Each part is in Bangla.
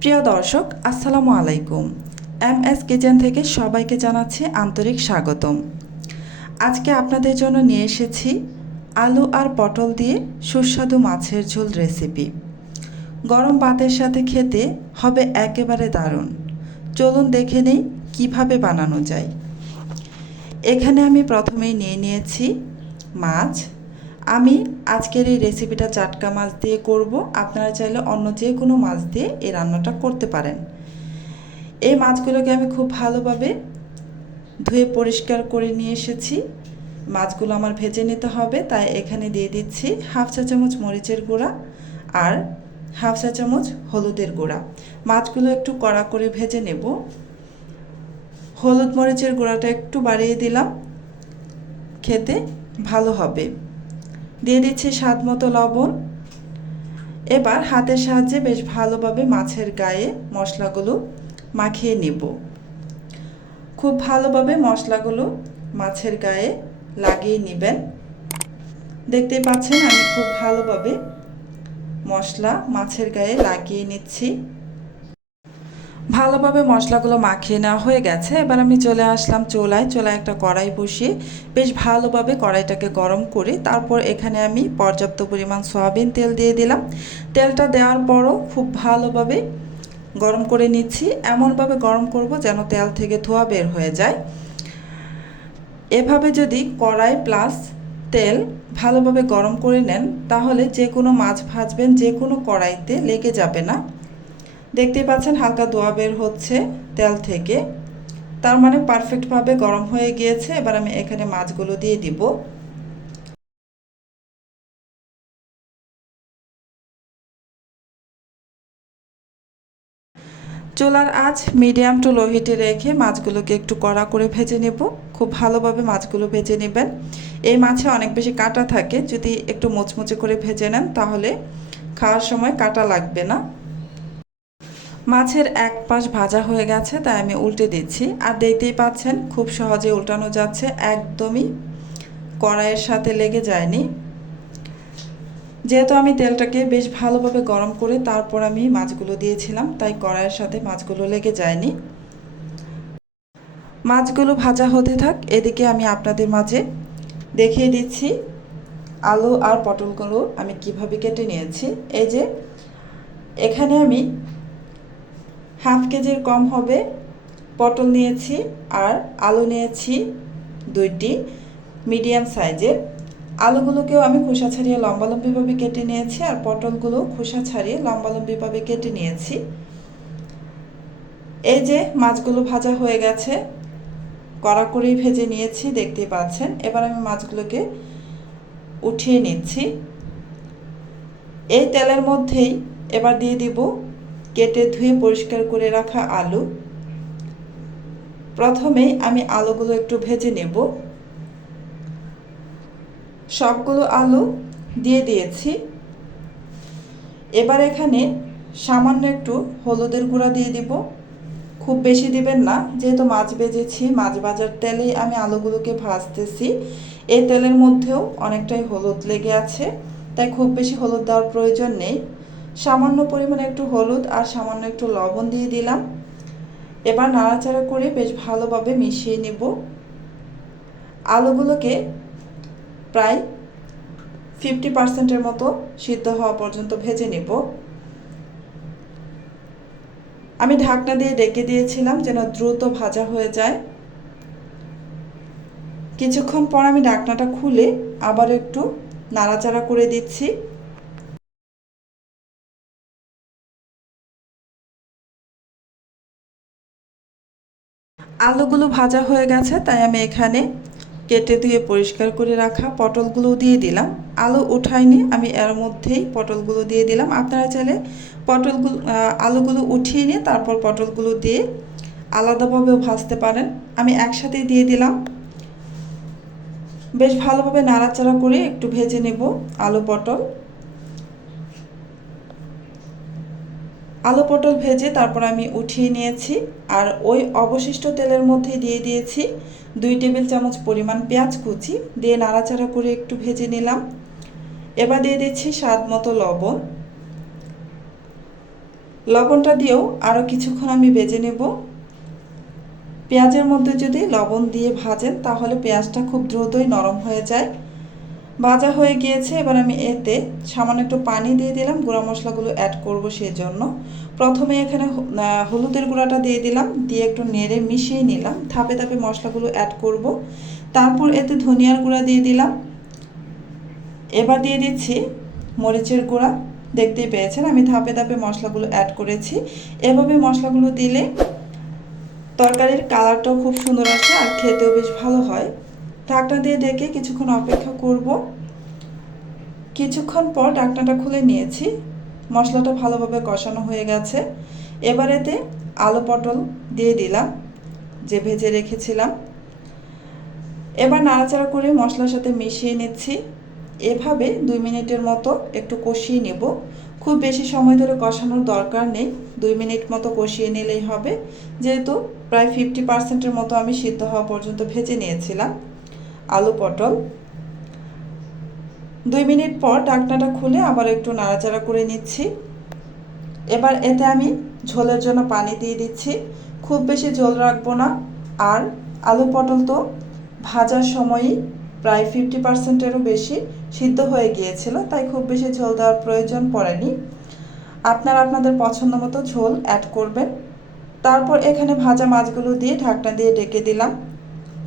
প্রিয় দর্শক, আসসালামু আলাইকুম। MS কিচেন থেকে সবাইকে জানাচ্ছি আন্তরিক স্বাগতম। আজকে আপনাদের জন্য নিয়ে এসেছি আলু আর পটল দিয়ে সুস্বাদু মাছের ঝোল রেসিপি। গরম ভাতের সাথে খেতে হবে একেবারে দারুণ। চলুন দেখে নেই কীভাবে বানানো যায়। এখানে আমি প্রথমেই নিয়ে নিয়েছি মাছ। আমি আজকের এই রেসিপিটা জাটকা মাছ দিয়ে করব। আপনারা চাইলে অন্য যে কোনো মাছ দিয়ে এই রান্নাটা করতে পারেন। এই মাছগুলোকে আমি খুব ভালোভাবে ধুয়ে পরিষ্কার করে নিয়ে এসেছি। মাছগুলো আমার ভেজে নিতে হবে, তাই এখানে দিয়ে দিচ্ছি হাফ চা চামচ মরিচের গুঁড়া আর হাফ চা চামচ হলুদের গুঁড়া। মাছগুলো একটু কড়া করে ভেজে নেব। হলুদ মরিচের গুঁড়াটা একটু বাড়িয়ে দিলাম, খেতে ভালো হবে। দিয়ে দিচ্ছি স্বাদ মতো লবণ। এবার হাতের সাহায্যে বেশ ভালোভাবে মাছের গায়ে মশলাগুলো মাখিয়ে নেব। খুব ভালোভাবে মশলাগুলো মাছের গায়ে লাগিয়ে নেবেন। দেখতেই পাচ্ছেন আমি খুব ভালোভাবে মশলা মাছের গায়ে লাগিয়ে নিচ্ছি। ভালোভাবে মশলাগুলো মাখিয়ে নেওয়া হয়ে গেছে। এবার আমি চলে আসলাম চুলায় একটা কড়াই বসিয়ে বেশ ভালোভাবে কড়াইটাকে গরম করে তারপর এখানে আমি পর্যাপ্ত পরিমাণ সয়াবিন তেল দিয়ে দিলাম। তেলটা দেওয়ার পরও খুব ভালোভাবে গরম করে নিচ্ছি। এমনভাবে গরম করব যেন তেল থেকে ধোঁয়া বের হয়ে যায়। এভাবে যদি কড়াই প্লাস তেল ভালোভাবে গরম করে নেন তাহলে যে কোনো মাছ ভাজবেন যে কোনো কড়াইতে লেগে যাবে না। দেখতেই পাচ্ছেন হালকা ধোঁয়া বের হচ্ছে তেল থেকে, তার মানে পারফেক্টভাবে গরম হয়ে গিয়েছে। এবার আমি এখানে মাছগুলো দিয়ে দিব। চুলার আঁচ মিডিয়াম টু লো হিটে রেখে মাছগুলোকে একটু কড়া করে ভেজে নেব। খুব ভালোভাবে মাছগুলো ভেজে নেবেন। এই মাছে অনেক বেশি কাঁটা থাকে, যদি একটু মুচমুচে করে ভেজে নেন তাহলে খাওয়ার সময় কাঁটা লাগবে না। মাছের এক পাশ ভাজা হয়ে গেছে, তাই আমি উল্টে দিচ্ছি। আর দেখতেই পাচ্ছেন খুব সহজে উল্টানো যাচ্ছে, একদমই কড়াইয়ের সাথে লেগে যায়নি। যেহেতু আমি তেলটাকে বেশ ভালোভাবে গরম করে তারপর আমি মাছগুলো দিয়েছিলাম, তাই কড়াইয়ের সাথে মাছগুলো লেগে যায়নি। মাছগুলো ভাজা হতে থাক, এদিকে আমি আপনাদের মাঝে দেখিয়ে দিচ্ছি আলু আর পটলগুলো আমি কিভাবে কেটে নিয়েছি। এই যে এখানে আমি হাফ কেজির কম হবে পটল নিয়েছি আর আলু নিয়েছি 2টি মিডিয়াম সাইজের। আলুগুলোকেও আমি খোসা ছাড়িয়ে লম্বালম্বিভাবে কেটে নিয়েছি আর পটলগুলো খোসা ছাড়িয়ে লম্বালম্বিভাবে কেটে নিয়েছি। এই যে মাছগুলো ভাজা হয়ে গেছে, কড়া করেই ভেজে নিয়েছি, দেখতেই পাচ্ছেন। এবার আমি মাছগুলোকে উঠিয়ে নিচ্ছি। এই তেলের মধ্যেই এবার দিয়ে দিব কেটে ধুয়ে পরিষ্কার করে রাখা আলু। প্রথমেই আমি আলুগুলো একটু ভেজে নেব। সবগুলো আলু দিয়ে দিয়েছি। এবার এখানে সামান্য একটু হলুদের গুঁড়া দিয়ে দিব। খুব বেশি দিবেন না, যেহেতু মাছ ভেজেছি, মাছ ভাজার তেলেই আমি আলুগুলোকে ভাজতেছি। এই তেলের মধ্যেও অনেকটাই হলুদ লেগে আছে, তাই খুব বেশি হলুদ দেওয়ার প্রয়োজন নেই। সামান্য পরিমাণে একটু হলুদ আর সামান্য একটু লবণ দিয়ে দিলাম। এবার নাড়াচাড়া করে বেশ ভালোভাবে মিশিয়ে নেব। আলুগুলোকে প্রায় 50%-এর মতো সিদ্ধ হওয়া পর্যন্ত ভেজে নেব। আমি ঢাকনা দিয়ে ঢেকে দিয়েছিলাম যেন দ্রুত ভাজা হয়ে যায়। কিছুক্ষণ পর আমি ঢাকনাটা খুলে আবার একটু নাড়াচাড়া করে দিচ্ছি। আলুগুলো ভাজা হয়ে গেছে, তাই আমি এখানে কেটে ধুয়ে পরিষ্কার করে রাখা পটলগুলো দিয়ে দিলাম। আলু উঠাইনি, আমি এর মধ্যেই পটলগুলো দিয়ে দিলাম। আপনারা চাইলে আলুগুলো উঠিয়ে নিয়ে তারপর পটলগুলো দিয়ে আলাদাভাবেও ভাজতে পারেন। আমি একসাথেই দিয়ে দিলাম। বেশ ভালোভাবে নাড়াচাড়া করে একটু ভেজে নেব আলু পটল ভেজে তারপর আমি উঠিয়ে নিয়েছি। আর ওই অবশিষ্ট তেলের মধ্যে দিয়ে দিয়েছি 2 টেবিল চামচ পরিমাণ পেঁয়াজ কুচি, দিয়ে নাড়াচাড়া করে একটু ভেজে নিলাম। এবার দিয়ে দিচ্ছি স্বাদ মতো লবণ। লবণটা দিয়েও আরও কিছুক্ষণ আমি ভেজে নেব। পেঁয়াজের মধ্যে যদি লবণ দিয়ে ভাজেন তাহলে পেঁয়াজটা খুব দ্রুতই নরম হয়ে যায়। ভাজা হয়ে গিয়েছে, এবার আমি এতে সামান্য একটু পানি দিয়ে দিলাম গুঁড়া মশলাগুলো অ্যাড করব সেই জন্য। প্রথমে এখানে হলুদের গুঁড়াটা দিয়ে দিলাম, দিয়ে একটু নেড়ে মিশিয়ে নিলাম। ধাপে ধাপে মশলাগুলো অ্যাড করব। তারপর এতে ধনিয়ার গুঁড়া দিয়ে দিলাম। এবার দিয়ে দিচ্ছি মরিচের গুঁড়া। দেখতেই পেয়েছেন আমি ধাপে ধাপে মশলাগুলো অ্যাড করেছি। এভাবে মশলাগুলো দিলে তরকারির কালারটাও খুব সুন্দর আসে আর খেতেও বেশ ভালো হয়। ঢাকনা দিয়ে ঢেকে কিছুক্ষণ অপেক্ষা করব। কিছুক্ষণ পর ঢাকনাটা খুলে নিয়েছি। মশলাটা ভালোভাবে কষানো হয়ে গেছে। এবার এতে আলু পটল দিয়ে দিলাম যে ভেজে রেখেছিলাম। এবার নাড়াচাড়া করে মশলার সাথে মিশিয়ে নিচ্ছি। এভাবে 2 মিনিটের মতো একটু কষিয়ে নেব। খুব বেশি সময় ধরে কষানোর দরকার নেই, 2 মিনিট মতো কষিয়ে নিলেই হবে। যেহেতু প্রায় 50%-এর মতো আমি সিদ্ধ হওয়া পর্যন্ত ভেজে নিয়েছিলাম আলু পটল। 2 মিনিট পর ঢাকনাটা খুলে আবার একটু নাড়াচাড়া করে নিচ্ছি। এবার এতে আমি ঝোলের জন্য পানি দিয়ে দিচ্ছি। খুব বেশি ঝোল রাখবো না, আর আলু পটল তো ভাজার সময়ই প্রায় 50%-এরও বেশি সিদ্ধ হয়ে গিয়েছিল, তাই খুব বেশি ঝোল দেওয়ার প্রয়োজন পড়েনি। আপনারা আপনাদের পছন্দ মতো ঝোল অ্যাড করবেন। তারপর এখানে ভাজা মাছগুলো দিয়ে ঢাকনা দিয়ে ঢেকে দিলাম।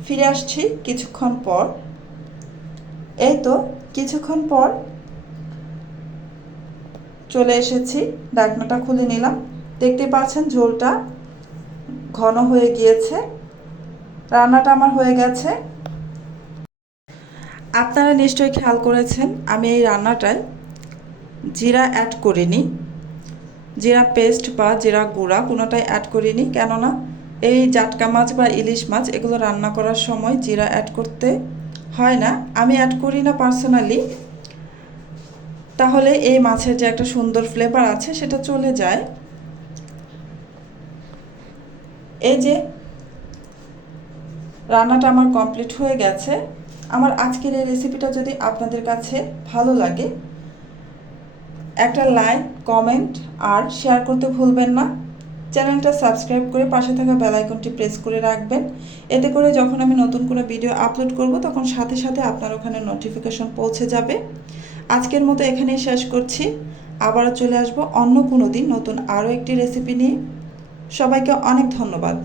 ফিরে আসছি কিছুক্ষণ পর। এই তো কিছুক্ষণ পর চলে এসেছি, ঢাকনাটা খুলে নিলাম। দেখতে পাচ্ছেন ঝোলটা ঘন হয়ে গিয়েছে। রান্নাটা আমার হয়ে গেছে। আপনারা নিশ্চয়ই খেয়াল করেছেন আমি এই রান্নাটায় জিরা অ্যাড করিনি। জিরা পেস্ট বা জিরা গুঁড়া কোনোটাই অ্যাড করিনি, কেননা এই জাটকা মাছ বা ইলিশ মাছ এগুলো রান্না করার সময় জিরা অ্যাড করতে হয় না, আমি অ্যাড করি না পার্সোনালি। তাহলে এই মাছের যে একটা সুন্দর ফ্লেভার আছে সেটা চলে যায়। এই যে রান্নাটা আমার কমপ্লিট হয়ে গেছে। আমার আজকের এই রেসিপিটা যদি আপনাদের কাছে ভালো লাগে একটা লাইক, কমেন্ট আর শেয়ার করতে ভুলবেন না। চ্যানেলটা সাবস্ক্রাইব করে পাশে থাকা বেল আইকনটি প্রেস করে রাখবেন। এতে করে যখন আমি নতুন কোনো ভিডিও আপলোড করব তখন সাথে সাথে আপনার ওখানে নোটিফিকেশন পৌঁছে যাবে। আজকের মতো এখানেই শেষ করছি। আবারও চলে আসব অন্য কোনো দিন নতুন আরও একটি রেসিপি নিয়ে। সবাইকে অনেক ধন্যবাদ।